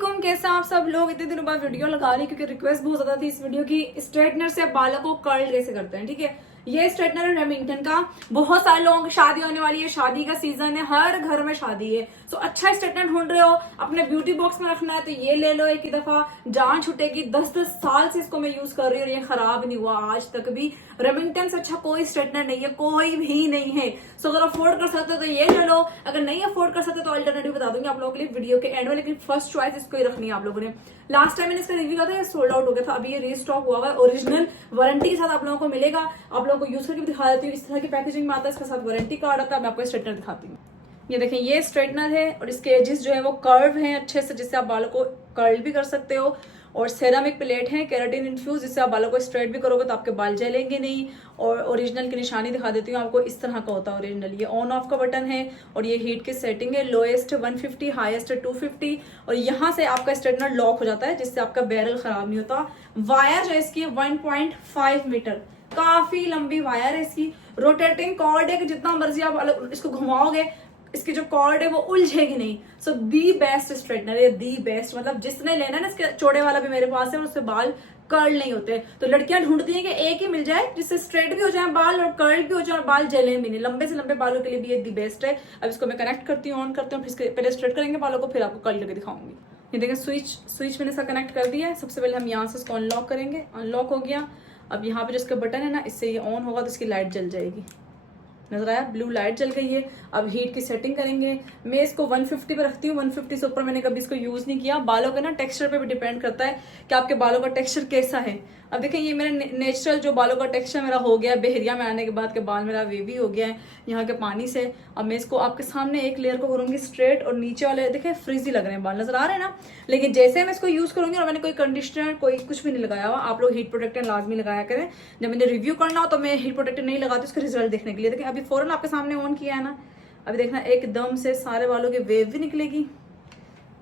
वालेकुम, कैसे हैं आप सब लोग। इतने दिनों बाद वीडियो लगा रही क्योंकि रिक्वेस्ट बहुत ज्यादा थी इस वीडियो की, स्ट्रेटनर से बालों को कर्ल कैसे करते हैं। ठीक है, ये स्ट्रेटनर है रेमिंगटन का। बहुत सारे लोगों की शादी होने वाली है, शादी का सीजन है, हर घर में शादी है। सो अच्छा स्ट्रेटनर ढूंढ रहे हो, अपने ब्यूटी बॉक्स में रखना है तो ये ले लो एक ही दफा, जान छुटेगी। 10-10 साल से इसको मैं यूज कर रही हूँ और ये खराब नहीं हुआ आज तक भी। रेमिंगटन से अच्छा कोई स्ट्रेटनर नहीं है, कोई भी नहीं है। सो अगर अफोर्ड कर सकते हो तो ये ले लो, अगर नहीं अफोर्ड कर सकते तो अल्टरनेटिव बता दूंगी आप लोगों के लिए वीडियो के एंड में। लेकिन फर्स्ट चॉइस इसको ही रखनी है आप लोगों ने। लास्ट टाइम मैंने इसका रिव्यू किया था, ये सोल्ड आउट हो गया था, अभी ये रीस्टॉक हुआ है। ओरिजिनल वारंटी के साथ आप लोगों को मिलेगा। आप लोगों को यूज करके भी दिखा देती हूँ। इस तरह की पैकेजिंग में आता है, इसके साथ वारंटी कार्ड आता है। मैं आपको स्ट्रेटनर दिखाती हूँ। ये देखें, ये स्ट्रेटनर है और इसके एजेस जो है वो कर्व हैं अच्छे से, जिससे आप बालों को कर्ल भी कर सकते हो। और सेरामिक प्लेट है केराटिन इन्फ्यूज, जिससे आप बालों को स्ट्रेट भी करोगे तो आपके बाल जलेंगे नहीं। और ओरिजिनल की निशानी दिखा देती हूँ आपको, इस तरह का होता है ओरिजिनल। ये ऑन ऑफ का बटन है और ये हीट की सेटिंग है। Lowest 150, highest 250। और यहाँ से आपका स्ट्रेटनर लॉक हो जाता है, जिससे आपका बैरल खराब नहीं होता। वायर जो है इसकी 1.5 मीटर, काफी लंबी वायर है इसकी। रोटेटिंग कॉर्ड है कि जितना मर्जी आप इसको घुमाओगे इसकी जो कॉर्ड है वो उलझेगी नहीं। सो दी बेस्ट स्ट्रेटनर है, दी बेस्ट। मतलब जिसने लेना है ना, इसके चौड़े वाला भी मेरे पास है और उससे बाल कर्ल नहीं होते। तो लड़कियां ढूंढती हैं कि एक ही मिल जाए जिससे स्ट्रेट भी हो जाए बाल और कर्ल भी हो जाए और बाल जले भी नहीं। लंबे से लंबे बालों के लिए भी ये दी बेस्ट है। अब इसको मैं कनेक्ट करती हूँ, ऑन करती हूँ, फिर पहले स्ट्रेट करेंगे बालों को, फिर आपको कर्ल करके दिखाऊंगी। ये देखें, स्विच मैंने इसका कनेक्ट कर दिया है। सबसे पहले हम यहाँ से इसको अनलॉक करेंगे। अनलॉक हो गया। अब यहाँ पे जो इसका बटन है ना, इससे ये ऑन होगा तो इसकी लाइट जल जाएगी। नजर आया, ब्लू लाइट जल गई है। अब हीट की सेटिंग करेंगे। मैं इसको 150 पे रखती हूँ। 150 से ऊपर मैंने कभी इसको यूज नहीं किया। बालों का ना टेक्सचर पे भी डिपेंड करता है कि आपके बालों का टेक्सचर कैसा है। अब देखें, ये मेरा नेचुरल जो बालों का टेक्सचर मेरा हो गया, बहरिया में आने के बाद के बाल मेरा वेवी हो गया है यहाँ के पानी से। अब मैं इसको आपके सामने एक लेयर को करूंगी स्ट्रेट, और नीचे वाले देखें फ्रीजी लग रहे हैं बाल, नजर आ रहे हैं ना। लेकिन जैसे मैं इसको यूज करूंगी, और मैंने कोई कंडीशनर कोई कुछ भी नहीं लगाया हुआ। आप लोग हीट प्रोटेक्टर लाजमी लगाया करें। जब मैंने रिव्यू करना हो तो मैं हीट प्रोटेक्टर नहीं लगाती उसका रिजल्ट देखने के लिए। देखिए अभी फौरन आपके सामने ऑन किया है ना, अभी देखना एकदम से सारे बालों के वेव भी निकलेगी।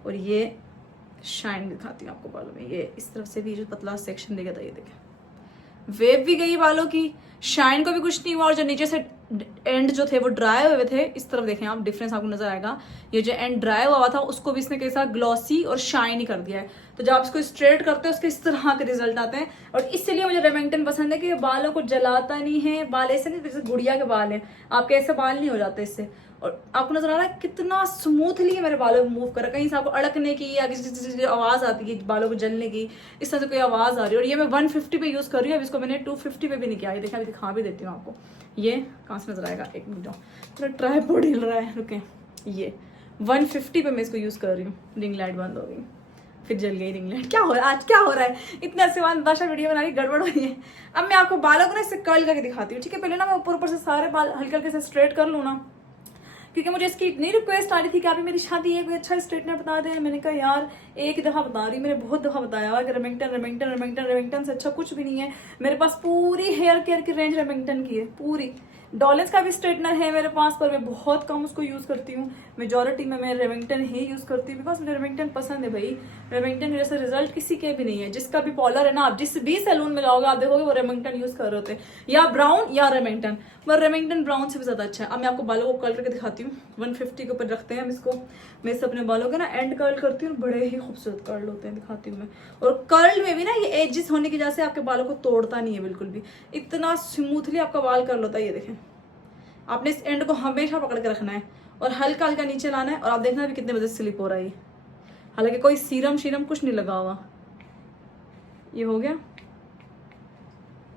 और ये शाइन दिखाती हूँ आपको बालों में। ये इस तरफ से भी जो पतला सेक्शन देगा था, ये देखें वेव भी गई बालों की, शाइन को भी कुछ नहीं हुआ। और जो नीचे से एंड जो थे वो ड्राई हुए थे, इस तरफ देखें आप, डिफरेंस आपको नजर आएगा। ये जो एंड ड्राई हुआ था उसको भी इसने कैसा ग्लॉसी और शाइनी कर दिया है। तो जब आप इसको स्ट्रेट करते हो उसके इस तरह के रिजल्ट आते हैं। और इसलिए मुझे रेमिंगटन पसंद है कि बालों को जलाता नहीं है। बाल ऐसे नहीं जैसे गुड़िया के बाल हैं, आपके ऐसे बाल नहीं हो जाते इससे। और आपको नजर आ रहा है कितना स्मूथली मेरे बालों में मूव कर रहा है। कहीं से आपको अड़कने की या किसी आवाज आती है बालों को जलने की, इस तरह से कोई आवाज आ रही है। और ये मैं 150 पे यूज कर रही हूँ। अब इसको मैंने 250 पे भी नहीं किया। ये देखा, अभी दिखा भी देती हूँ आपको। ये कहाँ से नजर आएगा, एक मिनट, थोड़ा ट्राइपॉड हिल रहा है, रुके। ये 150 पे मैं इसको यूज कर रही हूँ। रिंग लाइट बंद हो गई, फिर जल गई रिंग लाइट। क्या हो रहा है आज, क्या हो रहा है? इतने अरसे बाद बादशाह वीडियो बना रही, गड़बड़ हो रही है। अब मैं आपको बालों को ना इससे कर्ल करके दिखाती हूँ। ठीक है, पहले ना मैं ऊपर से सारे बाल हल्के हल्के से स्ट्रेट कर लूँ ना, क्योंकि मुझे इसकी इतनी रिक्वेस्ट आ रही थी कि अभी मेरी शादी है, कोई अच्छा स्ट्रेटनर बता दें। मैंने कहा यार एक ही दफा बता रही, मैंने बहुत दफा बताया हुआ कि रेमिंगटन रेमिंगटन रेमिंगटन रेमिंगटन से अच्छा कुछ भी नहीं है। मेरे पास पूरी हेयर केयर की रेंज रेमिंगटन की है, पूरी। डॉलेंस का भी स्ट्रेटनर है मेरे पास, पर मैं बहुत कम उसको यूज करती हूँ। मेजोरिटी में मैं रेमिंगटन ही यूज करती हूँ, बिकॉज मुझे रेमिंगटन पसंद है भाई। रेमिंगटन जैसे रिजल्ट किसी के भी नहीं है। जिसका भी पॉलर है ना, आप जिस भी सैलून में जाओगे आप देखोगे वो रेमिंगटन यूज कर रहे होते हैं, या ब्राउन या रेमिंगटन। पर रेमिंगटन ब्राउन से भी ज्यादा अच्छा है। अब मैं आपको बालों को कर्ल करके दिखाती हूँ। 150 के ऊपर रखते हैं हम इसको। मैं इसे अपने बालों के ना एंड कर्ल करती हूँ, बड़े ही खूबसूरत कर्ल होते हैं, दिखाती हूँ मैं। और कर्ल में भी ना ये एजिस होने की वजह से आपके बालों को तोड़ता नहीं है बिल्कुल भी, इतना स्मूथली आपका बाल कर्ल होता है। ये देखें, आपने इस एंड को हमेशा पकड़ के रखना है और हल्का हल्का नीचे लाना है। और आप देखना भी कितने बजे स्लिप हो रहा है। हालांकि कोई सीरम शीरम कुछ नहीं लगा हुआ। ये हो गया।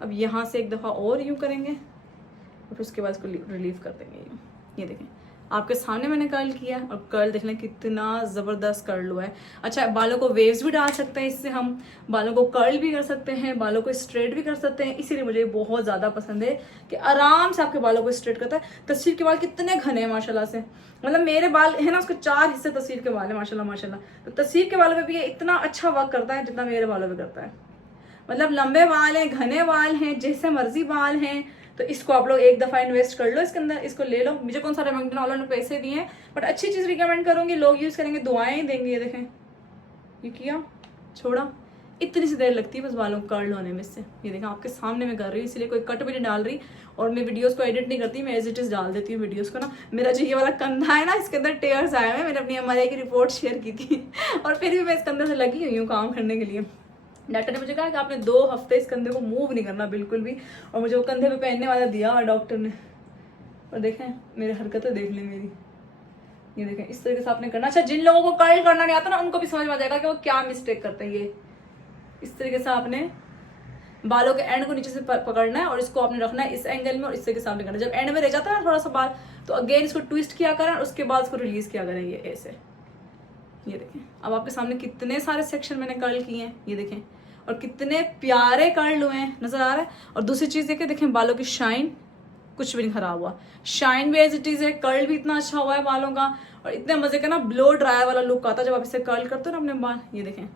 अब यहाँ से एक दफा और यूं करेंगे और फिर उसके बाद इसको रिलीव कर देंगे यूं। ये देखें, आपके सामने मैंने कर्ल किया और कर्ल देख लें कितना जबरदस्त कर्ल हुआ है। अच्छा, बालों को वेव्स भी डाल सकते हैं इससे, हम बालों को कर्ल भी कर सकते हैं, बालों को स्ट्रेट भी कर सकते हैं। इसीलिए मुझे बहुत ज्यादा पसंद है कि आराम से आपके बालों को स्ट्रेट करता है। तस्वीर के बाल कितने घने हैं माशाल्लाह से, मतलब मेरे बाल है ना उसके 4 हिस्से तस्वीर के बाल है माशाल्लाह माशाल्लाह। तो तस्वीर के बालों में भी ये इतना अच्छा वर्क करता है जितना मेरे बालों में करता है। मतलब लंबे बाल हैं, घने बाल हैं, जैसे मर्जी बाल हैं। तो इसको आप लोग एक दफा इन्वेस्ट कर लो इसके अंदर, इसको ले लो। मुझे कौन सा रेमिंगटन वालों ने पैसे दिए हैं, बट अच्छी चीज रिकमेंड करूंगी, लोग यूज करेंगे, दुआएं देंगे। ये देखें, ये किया, छोड़ा, इतनी सी देर लगती है बस बालों को कर्ल होने में इससे। ये देखा आपके सामने मैं कर रही हूँ, इसलिए कोई कट भी नहीं डाल रही और मैं वीडियोस को एडिट नहीं करती, मैं एज इट इज डाल देती हूँ वीडियोस को ना। मेरा जो ये वाला कंधा है ना, इसके अंदर टेयर्स आए हैं, मैंने अपनी MRI की रिपोर्ट शेयर की थी और फिर भी मैं इस कंधे से लगी हुई हूँ काम करने के लिए। डॉक्टर ने मुझे कहा कि आपने 2 हफ्ते इस कंधे को मूव नहीं करना बिल्कुल भी, और मुझे वो कंधे पे पहनने वाला दिया और डॉक्टर ने। और देखें मेरी हरकतें देख लें मेरी, ये देखें इस तरीके से आपने करना। अच्छा, जिन लोगों को कर्ल करना नहीं आता ना, उनको भी समझ में आ जाएगा कि वो क्या मिस्टेक करते हैं। ये इस तरीके से आपने बालों के एंड को नीचे से पकड़ना है और इसको आपने रखना है इस एंगल में और इस तरीके से आपने करना है। जब एंड में रह जाता है ना थोड़ा सा बाल, तो अगेन इसको ट्विस्ट किया करें और उसके बाद इसको रिलीज किया करें, ये ऐसे। ये देखें अब आपके सामने कितने सारे सेक्शन मैंने कर्ल किए हैं, ये देखें, और कितने प्यारे कर्ल हुए हैं, नजर आ रहा है। और दूसरी चीज देखें बालों की शाइन कुछ भी नहीं खराब हुआ, शाइन भी एज इट इज है, कर्ल भी इतना अच्छा हुआ है बालों का, और इतने मजे का ना ब्लो ड्रायर वाला लुक आता है जब आप इसे कर्ल करते हो ना अपने बाल। ये देखें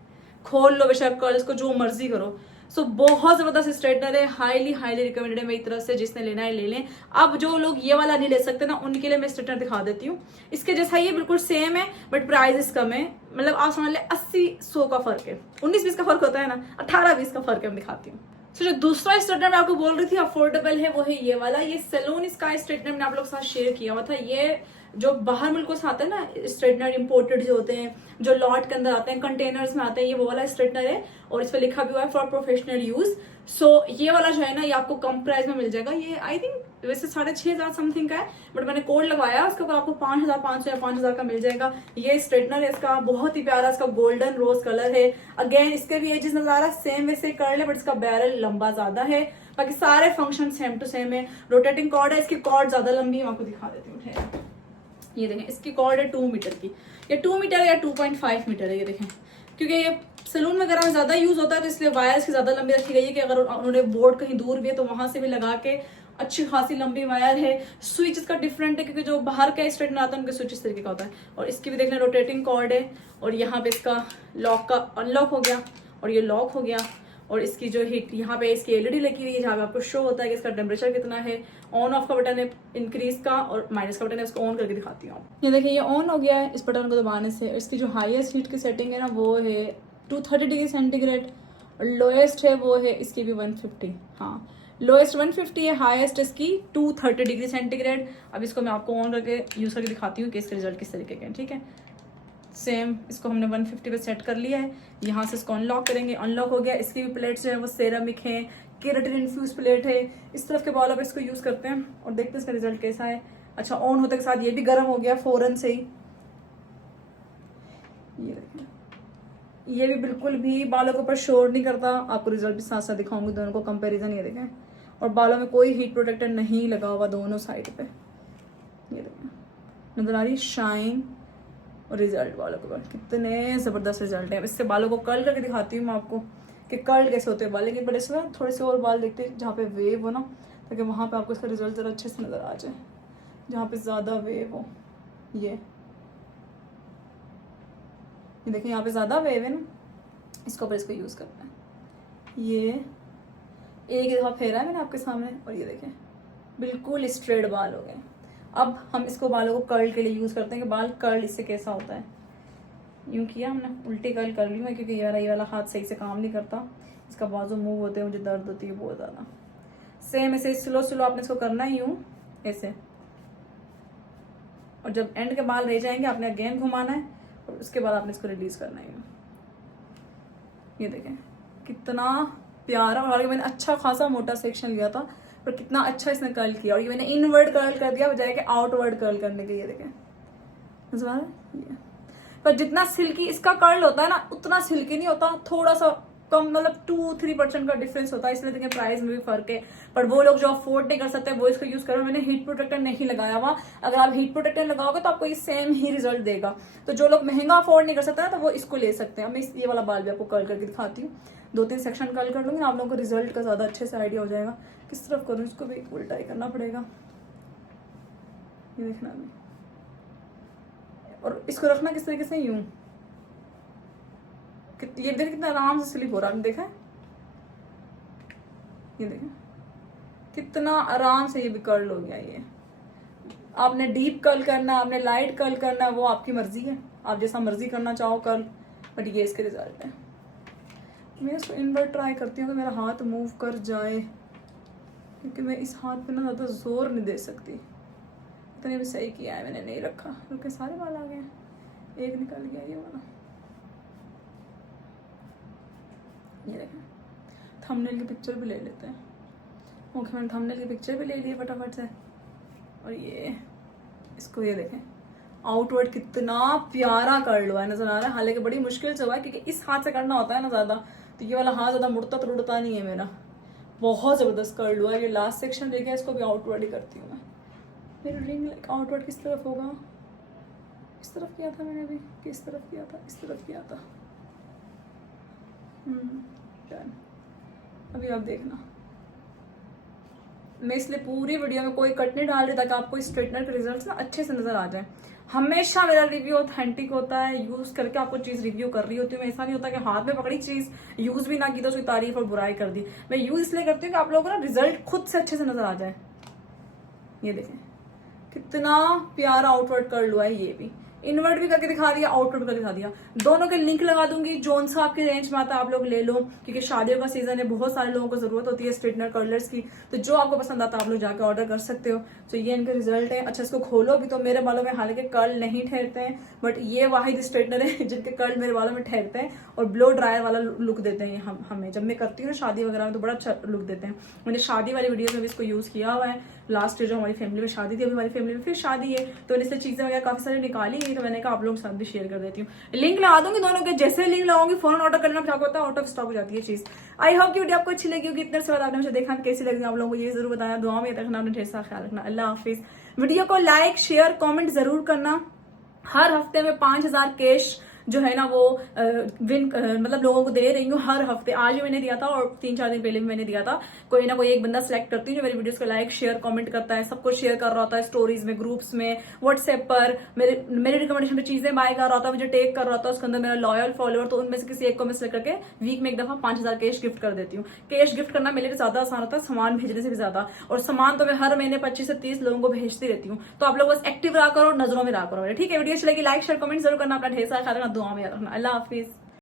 खोल लो बेशक कर्ल, इसको जो मर्जी करो। सो बहुत जबरदस्त स्ट्रेटनर है, हाईली हाईली रिकमेंडेड है मेरी तरफ से, जिसने लेना है ले लें। अब जो लोग ये वाला नहीं ले सकते ना, उनके लिए मैं स्ट्रेटनर दिखा देती हूँ। इसके जैसा ये बिल्कुल सेम है बट प्राइस कम है, मतलब आप समझ ले 80-100 का फर्क है, 19-20 का फर्क होता है ना, 18-20 का फर्क है। मैं दिखाती हूँ। जो दूसरा स्ट्रेटनर मैं आपको बोल रही थी अफोर्डेबल है, वो है ये वाला, ये सैलून स्काई स्ट्रेटनर मैंने आप लोग के साथ शेयर किया हुआ था। ये जो बाहर मुल्कों से आते हैं ना स्ट्रेटनर, इंपोर्टेड जो होते हैं, जो लॉट के अंदर आते हैं, कंटेनर्स में आते हैं, ये वो वाला स्ट्रेटनर है और इस पर लिखा भी हुआ है फॉर प्रोफेशनल यूज। सो ये वाला जो है ना, ये आपको कम प्राइस में मिल जाएगा। ये आई थिंक वैसे 6,500 समथिंग का है, बट मैंने कोड लगवाया, उसके ऊपर आपको 5,500 या 5,000 का मिल जाएगा। ये स्ट्रेटनर है, इसका बहुत ही प्यारा, इसका गोल्डन रोज कलर है। अगेन इसके भी एजेस नजर आ रहा है, सेम वैसे कर ले, बट इसका बैरल लंबा ज्यादा है। बाकी सारे फंक्शन सेम टू सेम है। रोटेटिंग कॉर्ड है, इसकी कॉर्ड ज्यादा लंबी है, मैं आपको दिखा देती हूँ। ये देखें इसकी कॉर्ड है 2 मीटर की, ये 2 मीटर या 2.5 मीटर है। ये देखें क्योंकि ये सैलून वगैरह में ज्यादा यूज होता है, तो इसलिए वायर्स की ज्यादा लंबी रखी गई है कि अगर उन्होंने बोर्ड कहीं दूर भी है तो वहां से भी लगा के अच्छी खासी लंबी वायर है। स्विच इसका डिफरेंट है क्योंकि जो बाहर का स्ट्रेटनर आता है उनके स्विच इस तरीके का होता है। और इसकी भी देख लें रोटेटिंग कॉर्ड है, और यहाँ पे इसका लॉक का अनलॉक हो गया और ये लॉक हो गया। और इसकी जो हीट यहाँ पे इसकी LED लगी हुई है जहाँ पे आपको शो होता है कि इसका टेम्परेचर कितना है। ऑन ऑफ का बटन है इंक्रीज का, और माइनस का बटन है, उसको ऑन करके दिखाती हूँ। ये देखिए ये ऑन हो गया है इस बटन को दबाने से। इसकी जो हाईएस्ट हीट की सेटिंग है ना वो है 230 डिग्री सेंटीग्रेड, और लोएस्ट है वो है इसकी भी 150। हाँ लोएस्ट 150 है, हाईएस्ट इसकी 230 डिग्री सेंटीग्रेड। अब इसको मैं आपको ऑन करके यूज करके दिखाती हूँ कि इसके रिजल्ट किस तरीके के हैं। ठीक है, सेम इसको हमने 150 पे सेट कर लिया है। यहाँ से इसको अनलॉक करेंगे, अनलॉक हो गया। इसकी भी प्लेट जो है वो सेरामिक है, केराटिन इन्फ्यूज प्लेट है। इस तरफ के बालों पर इसको यूज करते हैं और देखते हैं इसका रिजल्ट कैसा है। अच्छा ऑन होते के साथ ये भी गर्म हो गया फौरन से ही। ये देखें ये भी बिल्कुल भी बालों के ऊपर शोर नहीं करता। आपको रिजल्ट भी साथ साथ दिखाऊंगी दोनों को कंपैरिजन। ये देखें, और बालों में कोई हीट प्रोटेक्टर नहीं लगा हुआ दोनों साइड पे। ये देखें नजर आ रही शाइन और रिजल्ट बालों के ऊपर, कितने जबरदस्त रिजल्ट है। इससे बालों को कर्ल करके दिखाती हूँ मैं आपको कि कर्ल कैसे होते हैं बाल। लेकिन बड़े से थोड़े से और बाल देखते हैं जहाँ पे वेव हो ना, ताकि वहाँ पे आपको इसका रिजल्ट जरा अच्छे से नजर आ जाए, जहाँ पे ज्यादा वेव हो। ये देखिए यहाँ पे ज्यादा वेव है ना, इसके ऊपर इसको यूज करना है। ये एक दफा फेरा है मैंने आपके सामने, और ये देखें बिल्कुल स्ट्रेट बाल हो गए। अब हम इसको बालों को कर्ल के लिए यूज करते हैं कि बाल कर्ल इससे कैसा होता है। यूं किया हमने, उल्टी कर्ल कर ली मैं क्योंकि ये वाला हाथ सही से काम नहीं करता, इसका बाजू मूव होते हैं मुझे दर्द होती है बहुत ज्यादा। सेम ऐसे स्लो स्लो आपने इसको करना ही यूं ऐसे, और जब एंड के बाल रह जाएंगे आपने अगेन घुमाना है और उसके बाद आपने इसको रिलीज करना है। ये देखें कितना प्यारा, और आगे मैंने अच्छा खासा मोटा सेक्शन लिया था पर कितना अच्छा इसने कर्ल किया। और ये मैंने इनवर्ड कर्ल कर दिया बजाय के आउटवर्ड कर्ल करने के। ये देखें नजर आ रहा है ये। पर जितना सिल्की इसका कर्ल होता है ना उतना सिल्की नहीं होता, थोड़ा सा कम, मतलब 2-3% का डिफरेंस होता है। इसलिए देखें प्राइस में भी फर्क है। पर वो लोग जो अफोर्ड नहीं कर सकते वो इसको यूज करो। मैंने हीट प्रोटेक्टर नहीं लगाया हुआ, अगर आप हीट प्रोटेक्टर लगाओगे तो आपको ये सेम ही रिजल्ट देगा। तो जो लोग महंगा अफोर्ड नहीं कर सकते ना तो वो इसको ले सकते हैं। मैं ये वाला बाल भी आपको कर्ल करके दिखाती हूँ, 2-3 सेक्शन कर्ल कर लूंगी, आप लोगों को रिजल्ट का ज्यादा अच्छे से आइडिया हो जाएगा। किस तरफ करूँ इसको भी उल्टा ही करना पड़ेगा। ये देखना अभी, और इसको रखना किस तरीके से, यूं। ये देख कितना आराम से स्लिप हो रहा है, देखा है? ये देखें कितना आराम से ये भी कर्ल हो गया। ये आपने डीप कर्ल करना, आपने लाइट कर्ल करना, वो आपकी मर्जी है, आप जैसा मर्जी करना चाहो कर्ल। बट ये इसके रिजल्ट है। मैं इसको इनवर्ट ट्राई करती हूँ कि मेरा हाथ मूव कर जाए, क्योंकि मैं इस हाथ पे ना ज़्यादा जोर नहीं दे सकती। इतने भी सही किया है मैंने, नहीं रखा क्योंकि सारे बाल आ गए हैं, एक निकल गया ये वाला। ये देखें, थंबनेल की पिक्चर भी ले लेते हैं। ओके, मैंने थंबनेल की पिक्चर भी ले ली है फटाफट से। और ये इसको ये देखें, आउटवर्ड कितना प्यारा कर्ल हुआ है, नजर आ रहा है। हालांकि बड़ी मुश्किल से हुआ है क्योंकि इस हाथ से करना होता है ना ज़्यादा, तो ये वाला हाथ ज़्यादा मुड़ता तुड़ता नहीं है मेरा। बहुत ज़बरदस्त कर्ल हुआ है। ये लास्ट सेक्शन देखिए, इसको भी आउटवर्ड ही करती हूँ मैं। मेरा रिंग लाइक आउटवर्ड किस तरफ होगा? इस तरफ किया था मैंने अभी, किस तरफ किया था? इस तरफ किया था। डन। अभी आप देखना, मैं इसलिए पूरी वीडियो में कोई कट नहीं डाल रही ताकि आपको स्ट्रेटनर के रिजल्ट्स ना अच्छे से नजर आ जाए। हमेशा मेरा रिव्यू ऑथेंटिक होता है, यूज करके आपको चीज रिव्यू कर रही होती हूँ। ऐसा नहीं होता कि हाथ में पकड़ी चीज यूज भी ना की तो उसकी तारीफ और बुराई कर दी। मैं यूज इसलिए करती हूँ कि आप लोगों को ना रिजल्ट खुद से अच्छे से नजर आ जाए। ये देखें कितना प्यारा आउटवर्ड कर्ल हुआ है। ये भी इनवर्ट भी करके दिखा दिया, आउटवर्ड करके दिखा दिया। दोनों के लिंक लगा दूंगी, जोन सा आपके रेंज में आता है आप लोग ले लो, क्योंकि शादियों का सीजन है, बहुत सारे लोगों को जरूरत होती है स्ट्रेटनर कर्लर्स की। तो जो आपको पसंद आता है आप लोग जाके ऑर्डर कर सकते हो। तो ये इनके रिजल्ट है। अच्छा, इसको खोलो भी तो मेरे बालों में हालांकि कर्ल नहीं ठहरते हैं, बट ये वाहिद स्ट्रेटनर है जिनके कर्ल मेरे बालों में ठहरते हैं और ब्लो ड्रायर वाला लुक देते हैं। हमें जब मैं करती हूँ शादी वगैरह में तो बड़ा अच्छा लुक देते हैं। मैंने शादी वाली वीडियो में भी इसको यूज किया हुआ है। लास्ट ईयर जो हमारी फैमिली में शादी थी, अभी हमारी फैमिली में फिर शादी है, तो इससे चीजें वगैरह काफी सारी निकाली है, तो मैंने कहा आप लोगों के साथ भी शेयर कर देती हूँ। लिंक लगा दूंगी दोनों के, जैसे लिंक लगाऊंगी फौरन ऑर्डर करना, क्या होता है आउट ऑफ स्टॉक हो जाती है चीज। आई होप कि वीडियो आपको अच्छी लगी होगी। इतने से बाद आपने मुझे देखा कैसी लगी आप लोगों को ये जरूर बताना। दुआ में रखना, अपने ढेर सारा ख्याल रखना। अल्लाह हाफिज। वीडियो को लाइक शेयर कॉमेंट जरूर करना। हर हफ्ते में 5000 कैश जो है ना वो मतलब लोगों को दे रही हूँ हर हफ्ते। आज भी मैंने दिया था और 3-4 दिन पहले भी मैंने दिया था। कोई ना कोई एक बंदा सिलेक्ट करती है जो मेरी वीडियोस को लाइक शेयर कमेंट करता है, सब कुछ शेयर कर रहा होता है, स्टोरीज में, ग्रुप्स में, व्हाट्सएप पर मेरे रिकमेंडेशन पे चीजें बाय कर रहा होता है, मुझे टेक कर रहा होता है, उसके अंदर मेरा लॉयल फॉलोअर। तो उनमें से किसी एक को मैं सिलेक्ट करके वीक में एक दफा 5000 कैश गिफ्ट कर देती हूँ। कैश गिफ्ट करना मेरे लिए ज्यादा आसान होता है सामान भेजने से भी ज्यादा, और सामान तो मैं हर महीने 25 से 30 लोगों को भेजती रहती हूँ। तो आप लोग बस एक्टिव रहा करो, नजरों में रहा करो। ठीक है, वीडियो अच्छी लगी लाइक शेयर कमेंट जरूर करना। अपना ढेर सारा ख्याल रखना, दुआ में याद रखना। अल्लाह हाफिज।